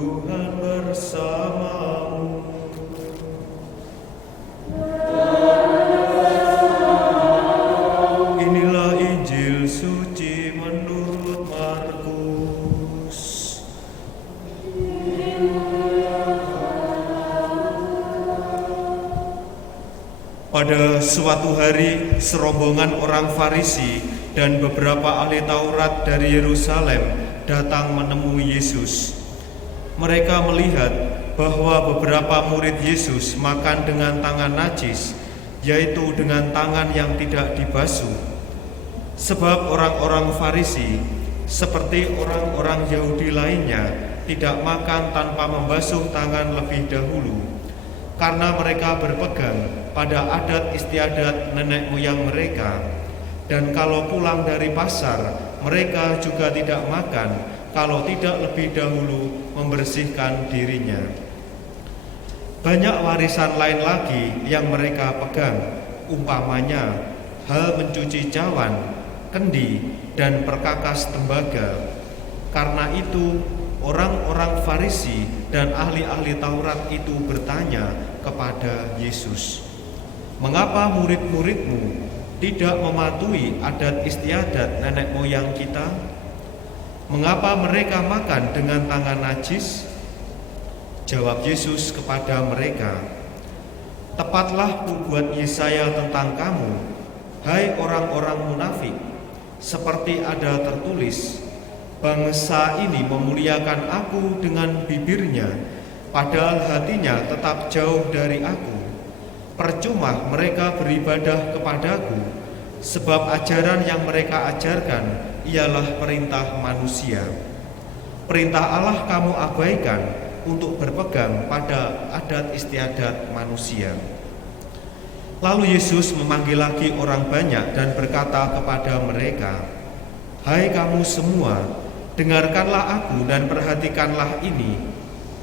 Tuhan bersamamu. Inilah Injil suci menurut Markus. Pada suatu hari, serombongan orang Farisi dan beberapa ahli Taurat dari Yerusalem datang menemui Yesus. Mereka melihat bahwa beberapa murid Yesus makan dengan tangan najis, yaitu dengan tangan yang tidak dibasuh. Sebab orang-orang Farisi, seperti orang-orang Yahudi lainnya, tidak makan tanpa membasuh tangan lebih dahulu, karena mereka berpegang pada adat istiadat nenek moyang mereka. Dan kalau pulang dari pasar, mereka juga tidak makan kalau tidak lebih dahulu membersihkan dirinya. Banyak warisan lain lagi yang mereka pegang, umpamanya hal mencuci cawan, kendi, dan perkakas tembaga. Karena itu, orang-orang Farisi dan ahli-ahli Taurat itu bertanya kepada Yesus, "Mengapa murid-muridmu tidak mematuhi adat istiadat nenek moyang kita? Mengapa mereka makan dengan tangan najis?" Jawab Yesus kepada mereka, "Tepatlah nubuat Yesaya tentang kamu, hai orang-orang munafik, seperti ada tertulis, bangsa ini memuliakan aku dengan bibirnya, padahal hatinya tetap jauh dari aku. Percuma mereka beribadah kepadaku, sebab ajaran yang mereka ajarkan ialah perintah manusia. Perintah Allah kamu abaikan untuk berpegang pada adat istiadat manusia." Lalu Yesus memanggil lagi orang banyak dan berkata kepada mereka, "Hai kamu semua, dengarkanlah aku dan perhatikanlah ini.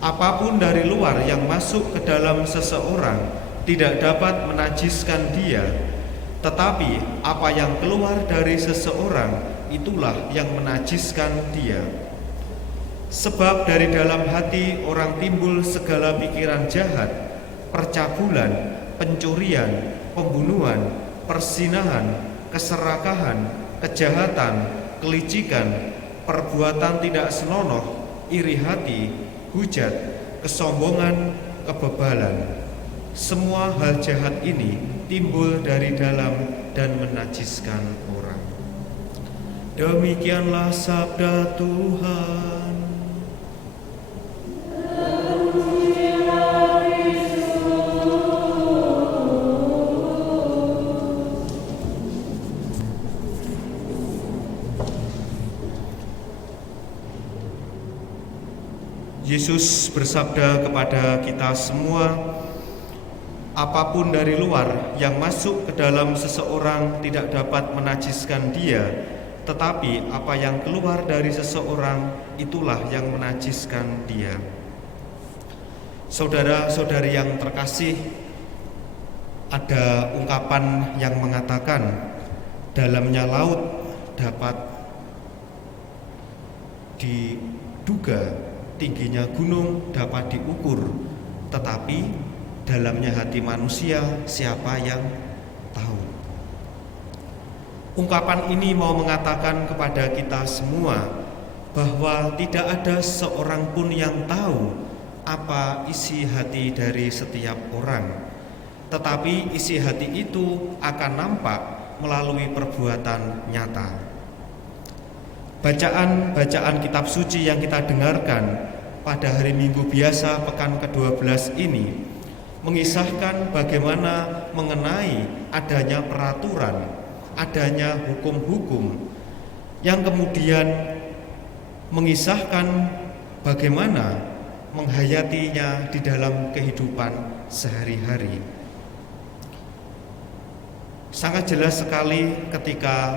Apapun dari luar yang masuk ke dalam seseorang tidak dapat menajiskan dia, tetapi apa yang keluar dari seseorang itulah yang menajiskan dia. Sebab dari dalam hati orang timbul segala pikiran jahat, percabulan, pencurian, pembunuhan, persinahan, keserakahan, kejahatan, kelicikan, perbuatan tidak senonoh, iri hati, hujat, kesombongan, kebebalan. Semua hal jahat ini timbul dari dalam dan menajiskan orang." Demikianlah sabda Tuhan. Yesus bersabda kepada kita semua, apapun dari luar yang masuk ke dalam seseorang tidak dapat menajiskan dia, tetapi apa yang keluar dari seseorang itulah yang menajiskan dia. Saudara-saudari yang terkasih, ada ungkapan yang mengatakan, dalamnya laut dapat diduga, tingginya gunung dapat diukur, tetapi dalamnya hati manusia siapa yang tahu? Ungkapan ini mau mengatakan kepada kita semua bahwa tidak ada seorang pun yang tahu apa isi hati dari setiap orang, tetapi isi hati itu akan nampak melalui perbuatan nyata. Bacaan kitab suci yang kita dengarkan pada hari Minggu biasa pekan ke-12 ini mengisahkan bagaimana mengenai adanya peraturan, adanya hukum-hukum, yang kemudian mengisahkan bagaimana menghayatinya di dalam kehidupan sehari-hari. Sangat jelas sekali ketika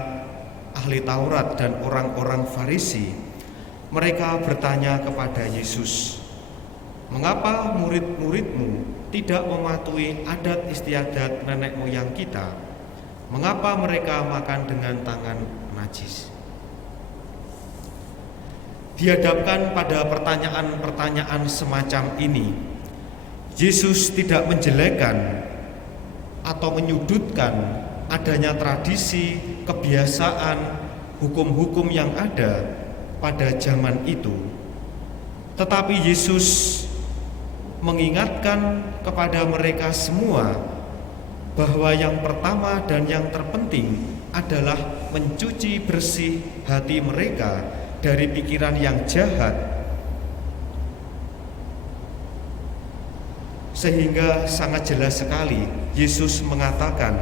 ahli Taurat dan orang-orang Farisi, mereka bertanya kepada Yesus, "Mengapa murid-muridmu tidak mematuhi adat istiadat nenek moyang kita? Mengapa mereka makan dengan tangan najis?" dihadapkan pada pertanyaan-pertanyaan semacam ini, Yesus tidak menjelekkan atau menyudutkan adanya tradisi, kebiasaan, hukum-hukum yang ada pada zaman itu. Tetapi Yesus mengingatkan kepada mereka semua bahwa yang pertama dan yang terpenting adalah mencuci bersih hati mereka dari pikiran yang jahat, sehingga sangat jelas sekali Yesus mengatakan,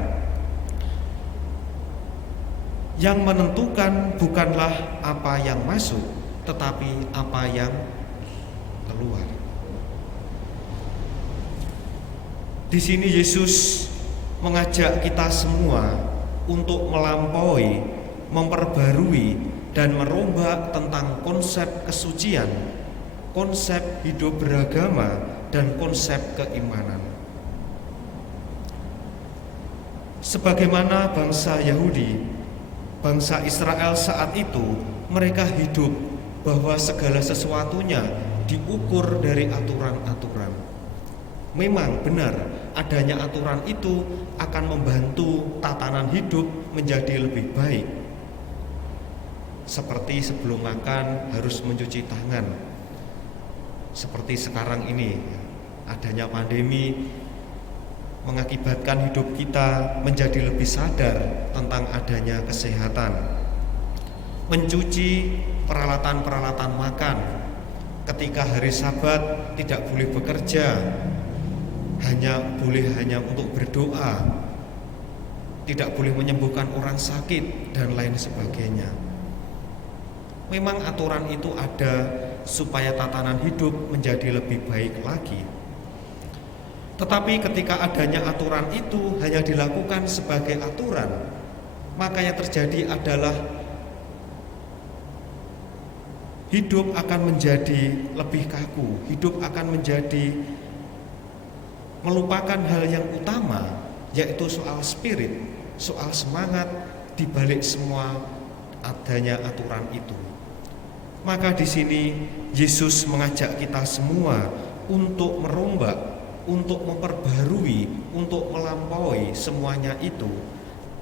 yang menentukan bukanlah apa yang masuk, tetapi apa yang keluar. Di sini Yesus mengajak kita semua untuk melampaui, memperbarui, dan merombak tentang konsep kesucian, konsep hidup beragama, dan konsep keimanan. Sebagaimana bangsa Yahudi, bangsa Israel saat itu, mereka hidup bahwa segala sesuatunya diukur dari aturan-aturan. Memang benar, adanya aturan itu akan membantu tatanan hidup menjadi lebih baik. Seperti sebelum makan harus mencuci tangan. Seperti sekarang ini, adanya pandemi mengakibatkan hidup kita menjadi lebih sadar tentang adanya kesehatan. Mencuci peralatan-peralatan makan. Ketika hari Sabat tidak boleh bekerja, hanya untuk berdoa, tidak boleh menyembuhkan orang sakit, dan lain sebagainya. Memang aturan itu ada supaya tatanan hidup menjadi lebih baik lagi. Tetapi ketika adanya aturan itu hanya dilakukan sebagai aturan, maka yang terjadi adalah hidup akan menjadi lebih kaku, hidup akan menjadi melupakan hal yang utama, yaitu soal spirit, soal semangat di balik semua adanya aturan itu. Maka di sini Yesus mengajak kita semua untuk merombak, untuk memperbarui, untuk melampaui semuanya itu,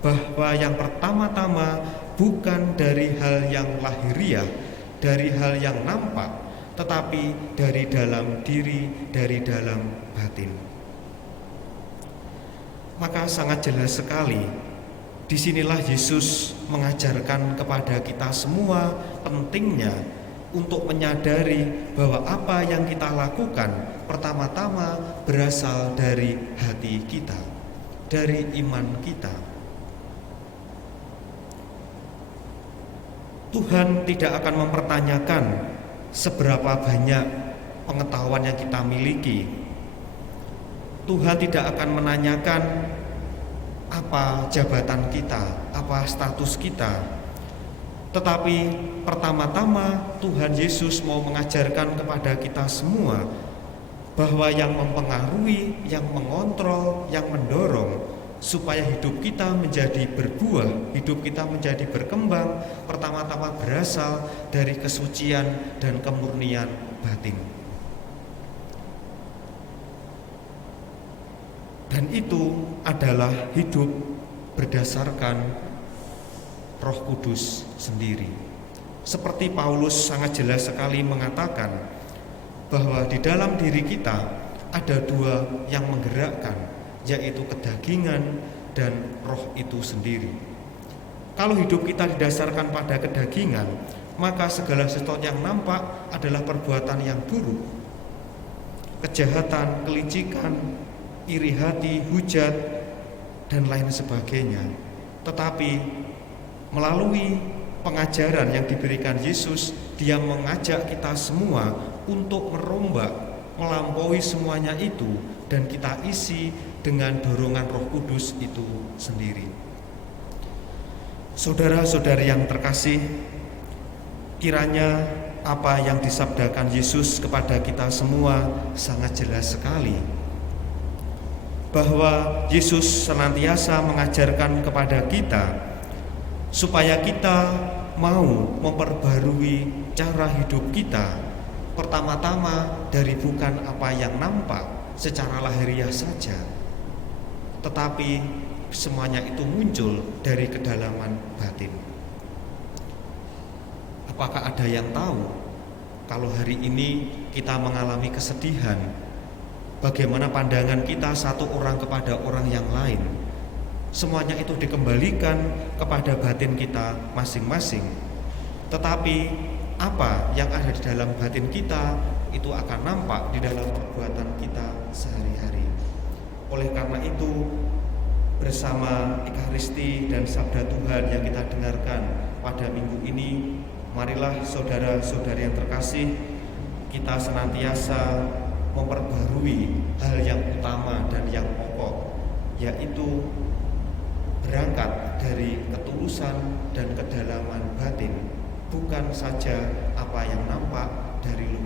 bahwa yang pertama-tama bukan dari hal yang lahiriah, dari hal yang nampak, tetapi dari dalam diri, dari dalam batin. Maka sangat jelas sekali, disinilah Yesus mengajarkan kepada kita semua pentingnya untuk menyadari bahwa apa yang kita lakukan pertama-tama berasal dari hati kita, dari iman kita. Tuhan tidak akan mempertanyakan seberapa banyak pengetahuan yang kita miliki. Tuhan tidak akan menanyakan apa jabatan kita, apa status kita. Tetapi pertama-tama Tuhan Yesus mau mengajarkan kepada kita semua bahwa yang mempengaruhi, yang mengontrol, yang mendorong supaya hidup kita menjadi berbuah, hidup kita menjadi berkembang, pertama-tama berasal dari kesucian dan kemurnian batin. Dan itu adalah hidup berdasarkan Roh Kudus sendiri. Seperti Paulus sangat jelas sekali mengatakan bahwa di dalam diri kita ada dua yang menggerakkan, yaitu kedagingan dan roh itu sendiri. Kalau hidup kita didasarkan pada kedagingan, maka segala sesuatu yang nampak adalah perbuatan yang buruk. Kejahatan, kelicikan, iri hati, hujat, dan lain sebagainya. Tetapi melalui pengajaran yang diberikan Yesus, Dia mengajak kita semua untuk merombak, melampaui semuanya itu, dan kita isi dengan dorongan Roh Kudus itu sendiri. Saudara-saudari yang terkasih, kiranya apa yang disabdakan Yesus kepada kita semua sangat jelas sekali, bahwa Yesus senantiasa mengajarkan kepada kita supaya kita mau memperbarui cara hidup kita pertama-tama dari bukan apa yang nampak secara lahiriah saja, tetapi semuanya itu muncul dari kedalaman batin. Apakah ada yang tahu kalau hari ini kita mengalami kesedihan, bagaimana pandangan kita satu orang kepada orang yang lain? Semuanya itu dikembalikan kepada batin kita masing-masing. Tetapi apa yang ada di dalam batin kita itu akan nampak di dalam perbuatan kita sehari-hari. Oleh karena itu, bersama Ekaristi dan Sabda Tuhan yang kita dengarkan pada minggu ini, marilah saudara-saudari yang terkasih, kita senantiasa memperbarui hal yang utama dan yang pokok, yaitu berangkat dari ketulusan dan kedalaman batin, bukan saja apa yang nampak dari luar.